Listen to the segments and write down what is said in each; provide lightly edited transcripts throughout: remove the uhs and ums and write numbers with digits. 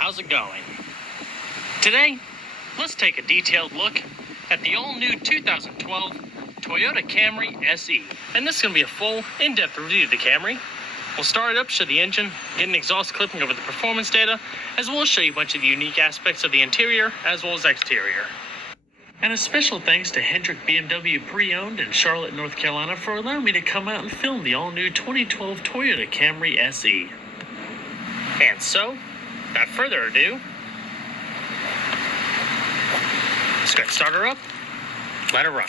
how's it going? Today, let's take a detailed look at the all-new 2012 Toyota Camry SE. And this is going to be a full, in-depth review of the Camry. We'll start it up, show the engine, get an exhaust clipping over the performance data, as well as show you a bunch of the unique aspects of the interior, as well as exterior. And a special thanks to Hendrick BMW Pre-Owned in Charlotte, North Carolina for allowing me to come out and film the all-new 2012 Toyota Camry SE. And so, without further ado, let's go ahead and start her up, let her run.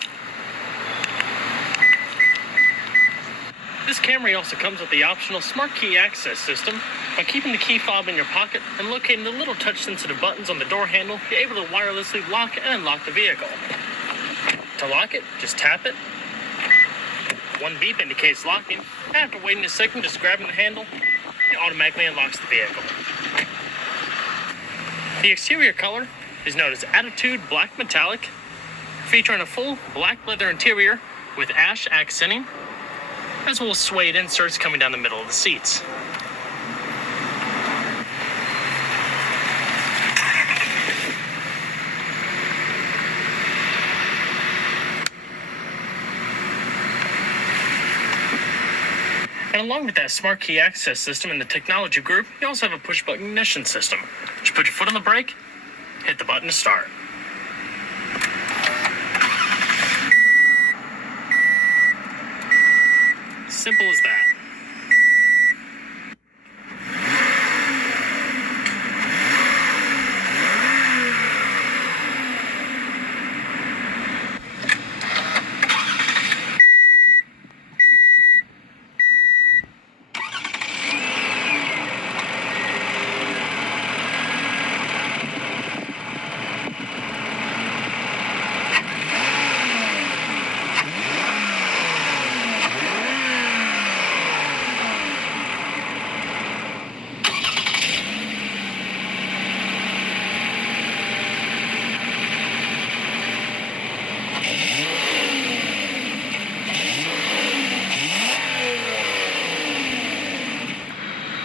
This Camry also comes with the optional Smart Key Access System. By keeping the key fob in your pocket and locating the little touch-sensitive buttons on the door handle, you're able to wirelessly lock and unlock the vehicle. To lock it, just tap it. One beep indicates locking. After waiting a second, just grabbing the handle, it automatically unlocks the vehicle. The exterior color is known as Attitude Black Metallic, featuring a full black leather interior with ash accenting, as well as suede inserts coming down the middle of the seats. And along with that Smart Key Access System in the technology group, you also have a push-button ignition system. Just put your foot on the brake, hit the button to start. Simple as that.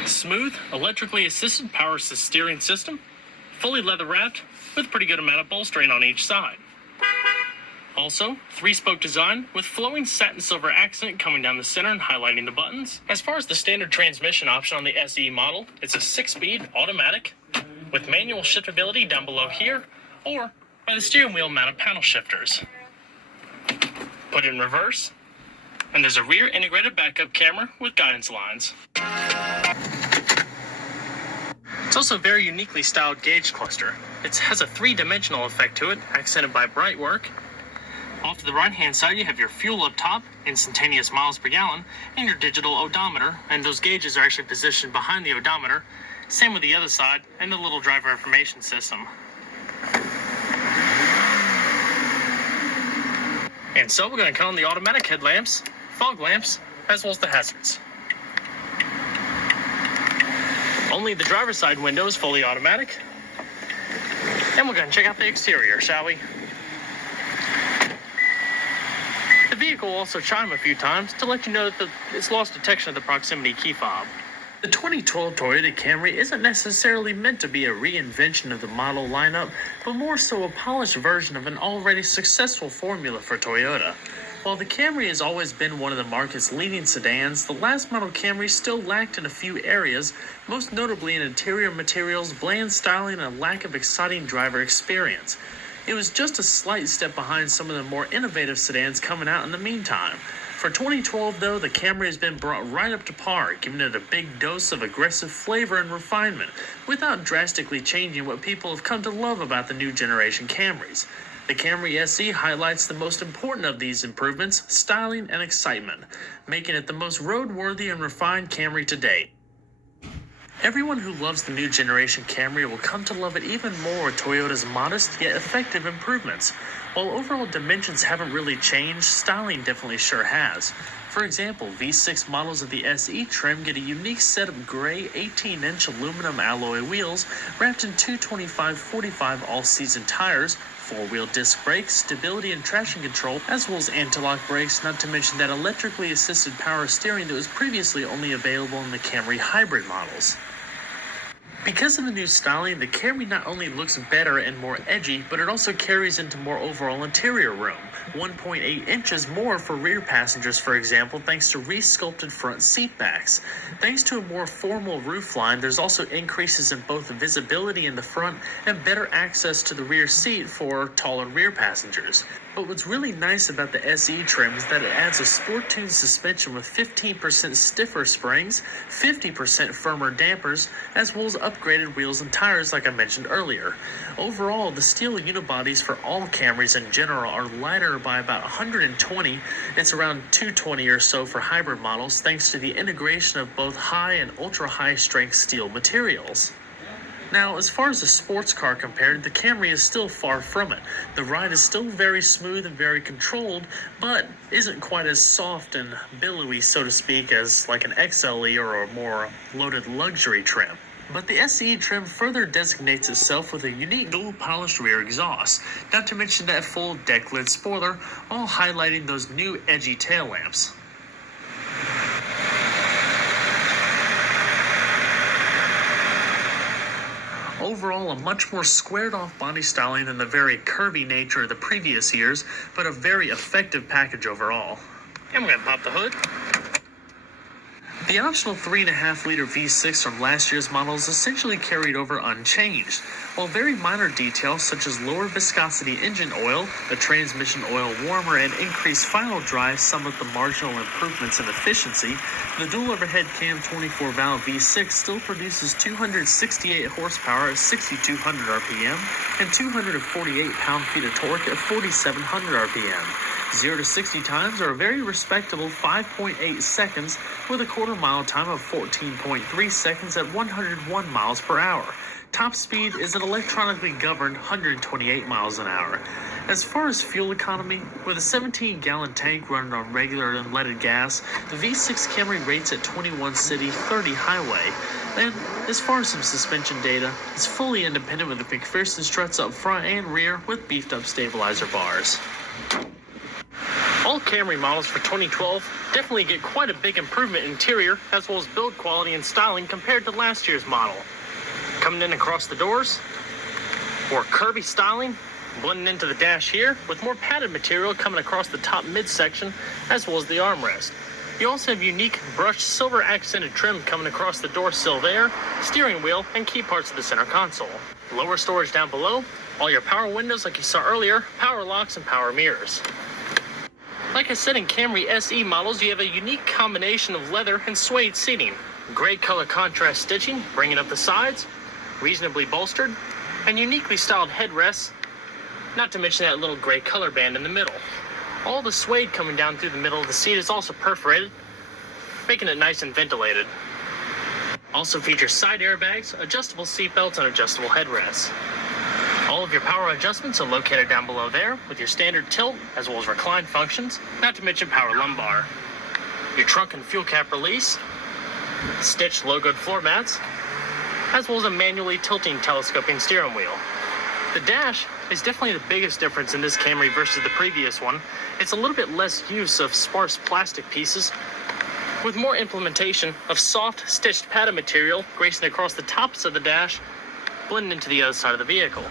Smooth, electrically assisted power assist steering system, fully leather wrapped, with a pretty good amount of bolstering on each side. Also, 3-spoke design with flowing satin silver accent coming down the center and highlighting the buttons. As far as the standard transmission option on the SE model, it's a 6-speed automatic with manual shiftability down below here, or by the steering wheel mounted paddle shifters. Put in reverse, and there's a rear integrated backup camera with guidance lines. It's also a very uniquely styled gauge cluster. It has a 3-dimensional effect to it, accented by bright work. Off to the right-hand side, you have your fuel up top, instantaneous miles per gallon, and your digital odometer, and those gauges are actually positioned behind the odometer. Same with the other side, and the little driver information system. And so we're going to count on the automatic headlamps, fog lamps, as well as the hazards. Only the driver's side window is fully automatic. And we're going to check out the exterior, shall we? The vehicle will also chime a few times to let you know that it's lost detection of the proximity key fob. The 2012 Toyota Camry isn't necessarily meant to be a reinvention of the model lineup, but more so a polished version of an already successful formula for Toyota. While the Camry has always been one of the market's leading sedans, the last model Camry still lacked in a few areas, most notably in interior materials, bland styling, and a lack of exciting driver experience. It was just a slight step behind some of the more innovative sedans coming out in the meantime. For 2012, though, the Camry has been brought right up to par, giving it a big dose of aggressive flavor and refinement, without drastically changing what people have come to love about the new generation Camrys. The Camry SE highlights the most important of these improvements, styling and excitement, making it the most roadworthy and refined Camry to date. Everyone who loves the new generation Camry will come to love it even more with Toyota's modest yet effective improvements. While overall dimensions haven't really changed, styling definitely sure has. For example, V6 models of the SE trim get a unique set of gray 18-inch aluminum alloy wheels wrapped in 225/45 all-season tires, 4-wheel disc brakes, stability and traction control, as well as anti-lock brakes, not to mention that electrically assisted power steering that was previously only available in the Camry hybrid models. Because of the new styling, the Camry not only looks better and more edgy, but it also carries into more overall interior room. 1.8 inches more for rear passengers, for example, thanks to re-sculpted front seat backs. Thanks to a more formal roofline, there's also increases in both visibility in the front and better access to the rear seat for taller rear passengers. But what's really nice about the SE trim is that it adds a sport-tuned suspension with 15% stiffer springs, 50% firmer dampers, as well as upgraded wheels and tires like I mentioned earlier. Overall, the steel unibodies for all Camrys in general are lighter by about 120. It's around 220 or so for hybrid models thanks to the integration of both high and ultra-high strength steel materials. Now, as far as a sports car compared, the Camry is still far from it. The ride is still very smooth and very controlled, but isn't quite as soft and billowy, so to speak, as like an XLE or a more loaded luxury trim. But the SE trim further designates itself with a unique dual polished rear exhaust, not to mention that full deck lid spoiler, all highlighting those new edgy tail lamps. Overall, a much more squared-off body styling than the very curvy nature of the previous years, but a very effective package overall. And we're going to pop the hood. The optional 3.5-liter V6 from last year's model is essentially carried over unchanged, while very minor details such as lower viscosity engine oil, a transmission oil warmer, and increased final drive sum up the marginal improvements in efficiency. The dual overhead cam 24-valve V6 still produces 268 horsepower at 6,200 RPM and 248 pound-feet of torque at 4,700 RPM. 0 to 60 times are a very respectable 5.8 seconds with a quarter-mile time of 14.3 seconds at 101 miles per hour. Top speed is an electronically governed 128 miles an hour. As far as fuel economy, with a 17-gallon tank running on regular unleaded gas, the V6 Camry rates at 21 city, 30 highway. And as far as some suspension data, it's fully independent with the McPherson struts up front and rear with beefed-up stabilizer bars. All Camry models for 2012 definitely get quite a big improvement in interior as well as build quality and styling compared to last year's model. Coming in across the doors, more curvy styling, blending into the dash here with more padded material coming across the top midsection as well as the armrest. You also have unique brushed silver accented trim coming across the door sill there, steering wheel, and key parts of the center console. Lower storage down below, all your power windows like you saw earlier, power locks, and power mirrors. Like I said, in Camry SE models, you have a unique combination of leather and suede seating. Gray color contrast stitching, bringing up the sides, reasonably bolstered, and uniquely styled headrests, not to mention that little gray color band in the middle. All the suede coming down through the middle of the seat is also perforated, making it nice and ventilated. Also features side airbags, adjustable seat belts, and adjustable headrests. All of your power adjustments are located down below there with your standard tilt as well as recline functions, not to mention power lumbar. Your trunk and fuel cap release, stitched logoed floor mats, as well as a manually tilting telescoping steering wheel. The dash is definitely the biggest difference in this Camry versus the previous one. It's a little bit less use of sparse plastic pieces with more implementation of soft stitched padded material gracing across the tops of the dash, blending into the other side of the vehicle.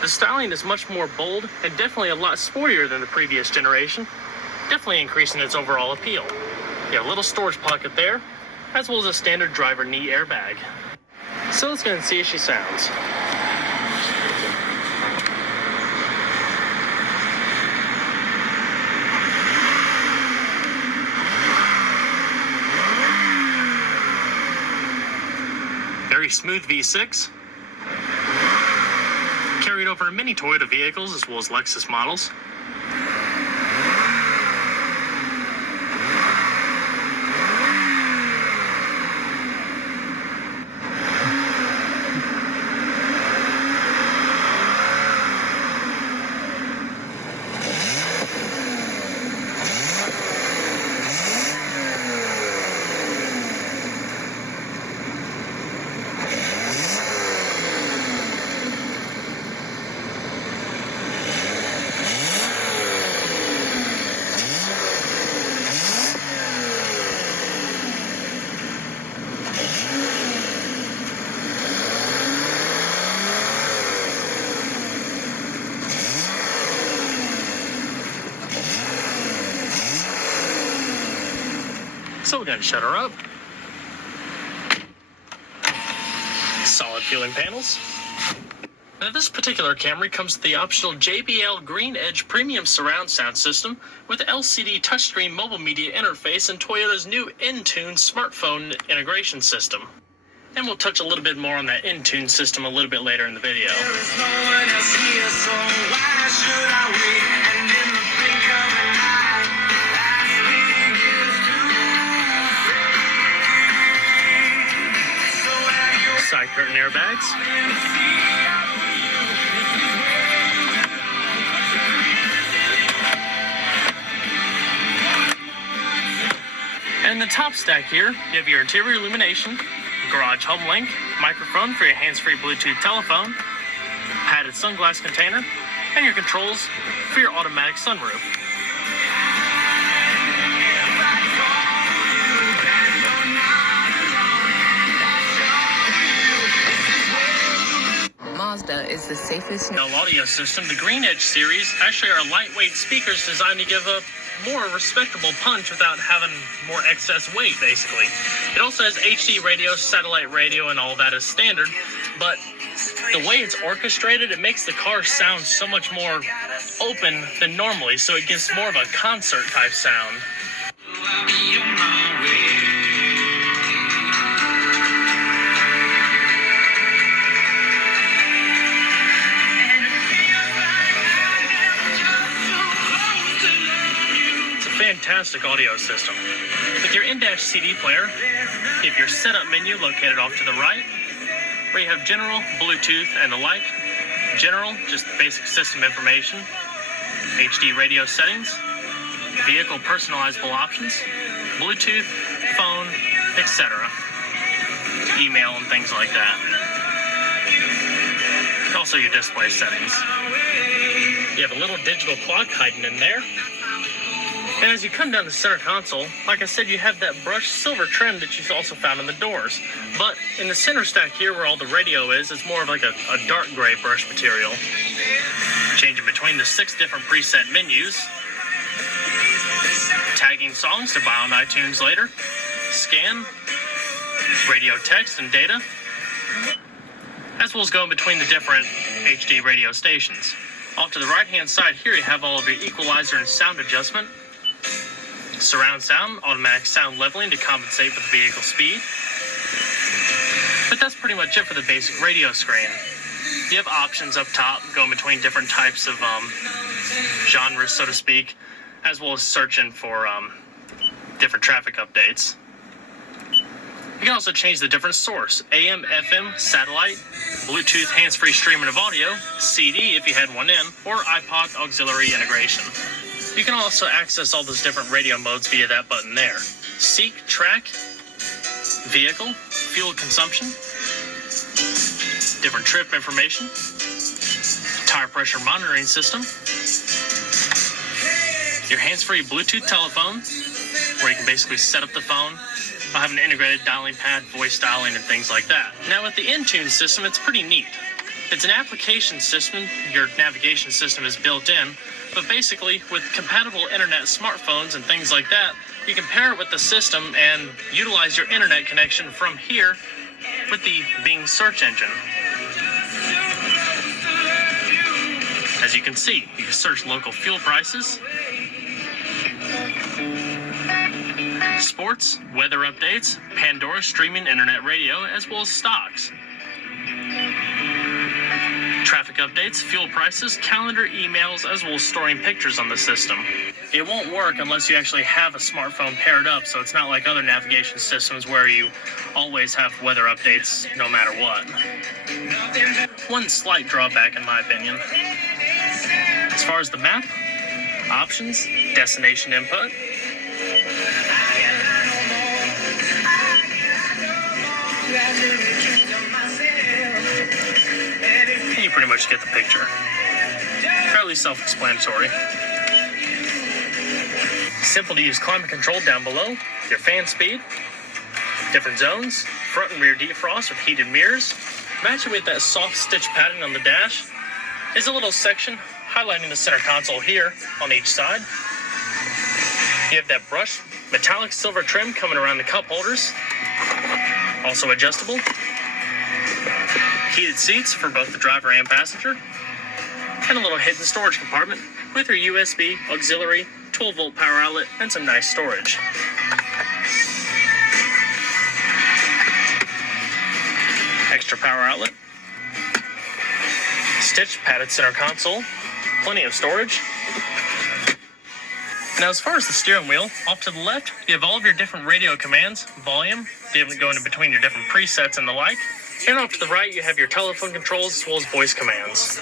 The styling is much more bold and definitely a lot sportier than the previous generation, definitely increasing its overall appeal. You have a little storage pocket there, as well as a standard driver knee airbag. So let's go and see how she sounds. Very smooth V6. Carried over in many Toyota vehicles as well as Lexus models. So we're going to shut her up. Solid fueling panels. Now this particular Camry comes with the optional JBL Green Edge Premium Surround Sound System with LCD touchscreen mobile media interface and Toyota's new Intune smartphone integration system. And we'll touch a little bit more on that Intune system a little bit later in the video. Side curtain airbags. And in the top stack here, you have your interior illumination, garage home link, microphone for your hands-free Bluetooth telephone, padded sunglass container, and your controls for your automatic sunroof. Mazda is the safest. Audio system, the Green Edge series actually are lightweight speakers designed to give a more respectable punch without having more excess weight, basically. It also has HD radio, satellite radio, and all that as standard, but the way it's orchestrated, it makes the car sound so much more open than normally, so it gives more of a concert type sound. Fantastic audio system. With your in-dash CD player, you have your setup menu located off to the right, where you have general, Bluetooth, and the like. General, just basic system information, HD radio settings, vehicle personalizable options, Bluetooth, phone, etc. Email and things like that. Also your display settings. You have a little digital clock hiding in there. And as you come down the center console, like I said, you have that brushed silver trim that you've also found in the doors. But in the center stack here where all the radio is, it's more of like a dark gray brush material. Changing between the 6 different preset menus. Tagging songs to buy on iTunes later. Scan. Radio text and data. As well as going between the different HD radio stations. Off to the right hand side here you have all of your equalizer and sound adjustment. Surround sound, automatic sound leveling to compensate for the vehicle speed. But that's pretty much it for the basic radio screen. You have options up top going between different types of genres, so to speak, as well as searching for different traffic updates. You can also change the different source, AM, FM, satellite, Bluetooth hands-free streaming of audio, CD if you had one in, or iPod auxiliary integration. You can also access all those different radio modes via that button there. Seek, track, vehicle, fuel consumption, different trip information, tire pressure monitoring system, your hands-free Bluetooth telephone, where you can basically set up the phone by having an integrated dialing pad, voice dialing, and things like that. Now with the Intune system, it's pretty neat. It's an application system, your navigation system is built in, but basically with compatible internet smartphones and things like that, you can pair it with the system and utilize your internet connection from here with the Bing search engine. As you can see, you can search local fuel prices, sports, weather updates, Pandora streaming internet radio, as well as stocks. Traffic updates, fuel prices, calendar, emails, as well as storing pictures on the system. It won't work unless you actually have a smartphone paired up, so it's not like other navigation systems where you always have weather updates no matter what. One slight drawback in my opinion. As far as the map, options, destination input, you pretty much get the picture. Fairly self-explanatory. Simple to use climate control down below, your fan speed, different zones, front and rear defrost with heated mirrors. Matching with that soft stitch pattern on the dash is a little section highlighting the center console here on each side. You have that brushed metallic silver trim coming around the cup holders. Also adjustable. Heated seats for both the driver and passenger. And a little hidden storage compartment with your USB, auxiliary, 12-volt power outlet, and some nice storage. Extra power outlet. Stitched padded center console. Plenty of storage. Now, as far as the steering wheel, off to the left, you have all of your different radio commands, volume, be able to go into between your different presets and the like. And off to the right, you have your telephone controls as well as voice commands.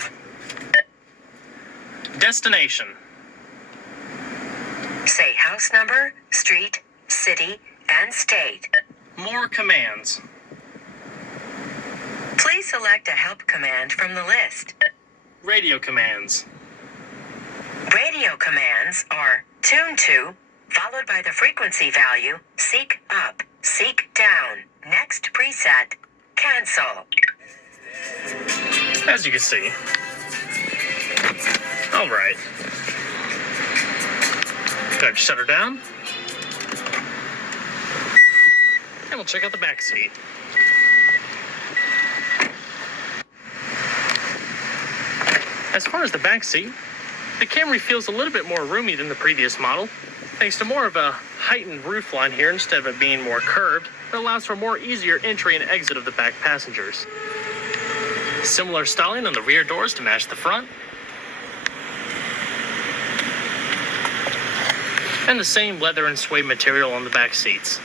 Destination. Say house number, street, city, and state. More commands. Please select a help command from the list. Radio commands. Radio commands are tune to, followed by the frequency value, seek up, seek down, next preset, cancel. As you can see. Alright. Go shut her down. And we'll check out the back seat. As far as the back seat, the Camry feels a little bit more roomy than the previous model, thanks to more of a heightened roofline here instead of it being more curved. It allows for more easier entry and exit of the back passengers. Similar styling on the rear doors to match the front. And the same leather and suede material on the back seats.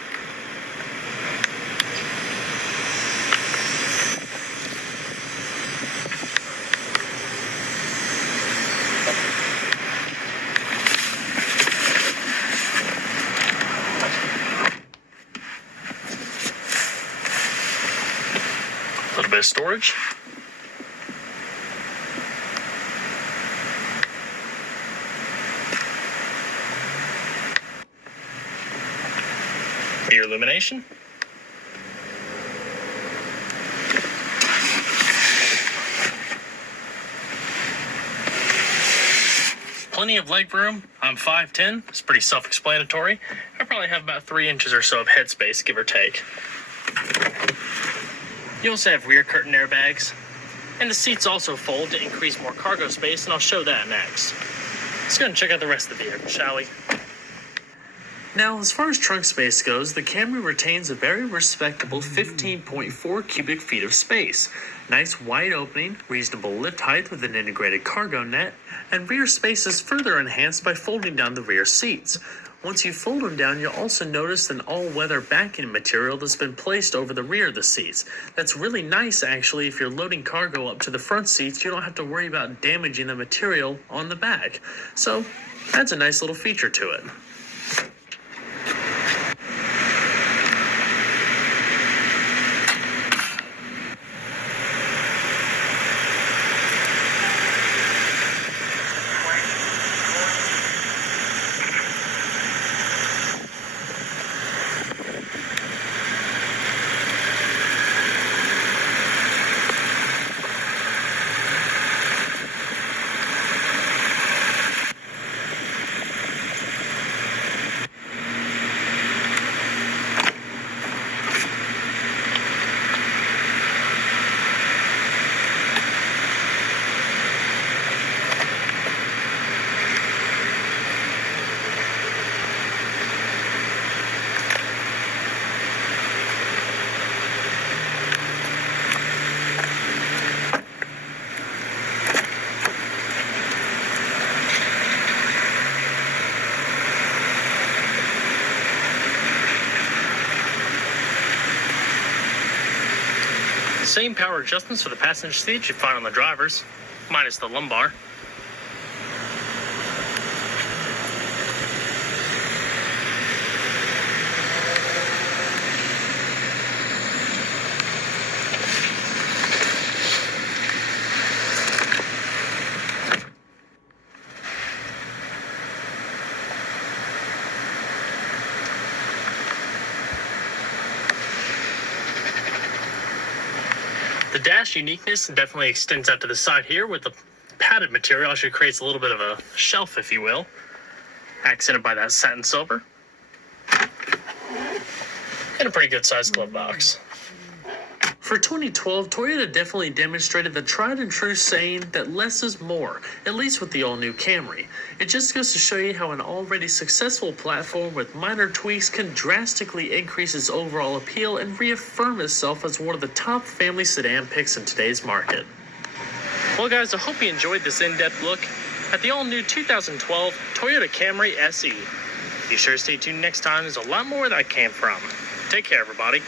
A little bit of storage. Rear illumination. Plenty of leg room. I'm 5'10". It's pretty self-explanatory. I probably have about 3 inches or so of headspace, give or take. You also have rear curtain airbags. And the seats also fold to increase more cargo space, and I'll show that next. Let's go and check out the rest of the vehicle, shall we? Now, as far as trunk space goes, the Camry retains a very respectable 15.4 cubic feet of space. Nice wide opening, reasonable lift height with an integrated cargo net, and rear space is further enhanced by folding down the rear seats. Once you fold them down, you'll also notice an all-weather backing material that's been placed over the rear of the seats. That's really nice, actually. If you're loading cargo up to the front seats, you don't have to worry about damaging the material on the back. So, that's a nice little feature to it. Same power adjustments for the passenger seats you find on the drivers, minus the lumbar. The dash uniqueness definitely extends out to the side here with the padded material. Actually creates a little bit of a shelf, if you will. accented by that satin silver. And a pretty good sized glove box. For 2012, Toyota definitely demonstrated the tried and true saying that less is more, at least with the all-new Camry. It just goes to show you how an already successful platform with minor tweaks can drastically increase its overall appeal and reaffirm itself as one of the top family sedan picks in today's market. Well guys, I hope you enjoyed this in-depth look at the all-new 2012 Toyota Camry SE. Be sure to stay tuned next time, there's a lot more where that came from. Take care everybody.